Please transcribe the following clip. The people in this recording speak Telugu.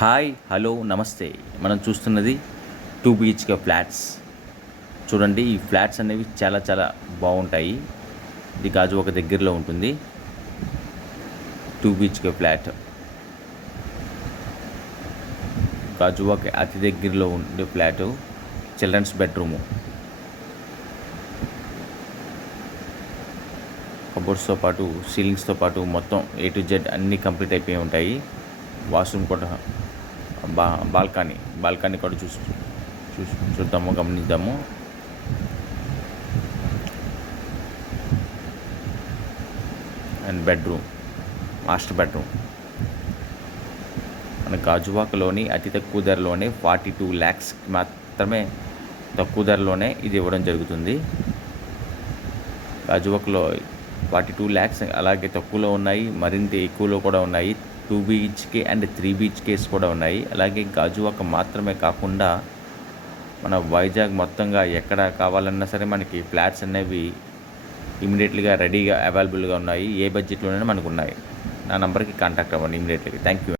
హాయ్ హలో నమస్తే. మనం చూస్తున్నది 2 BHK ఫ్లాట్స్. చూడండి, ఈ ఫ్లాట్స్ అనేవి చాలా చాలా బాగుంటాయి. ఇది గాజువాక దగ్గరలో ఉంటుంది. 2 BHK ఫ్లాట్ గాజువాక అతి దగ్గరలో ఉండే ఫ్లాటు. చిల్డ్రన్స్ బెడ్రూము, కబోర్డ్స్తో పాటు సీలింగ్స్తో పాటు మొత్తం A to Z అన్నీ కంప్లీట్ అయిపోయి ఉంటాయి. వాష్రూమ్ కూడా బాల్కనీ కూడా చూద్దాము, గమనిద్దాము. అండ్ బెడ్రూమ్, మాస్టర్ బెడ్రూమ్ మన గాజువాకలోని అతి తక్కువ ధరలోనే 42 lakhs మాత్రమే, తక్కువ ధరలోనే ఇది ఇవ్వడం జరుగుతుంది. గాజువాకలో 42 lakhs అలాగే తక్కువలో ఉన్నాయి, మరింత ఎక్కువలో కూడా ఉన్నాయి. 2 BHK అండ్ 3 BHKs కూడా ఉన్నాయి. అలాగే గాజువాక మాత్రమే కాకుండా మన వైజాగ్ మొత్తంగా ఎక్కడ కావాలన్నా సరే మనకి ఫ్లాట్స్ అనేవి ఇమీడియట్లీగా రెడీగా అవైలబుల్గా ఉన్నాయి. ఏ బడ్జెట్లోనైనా మనకు ఉన్నాయి. నా నంబర్కి కాంటాక్ట్ అవ్వండి ఇమీడియట్లీగా. Thank you.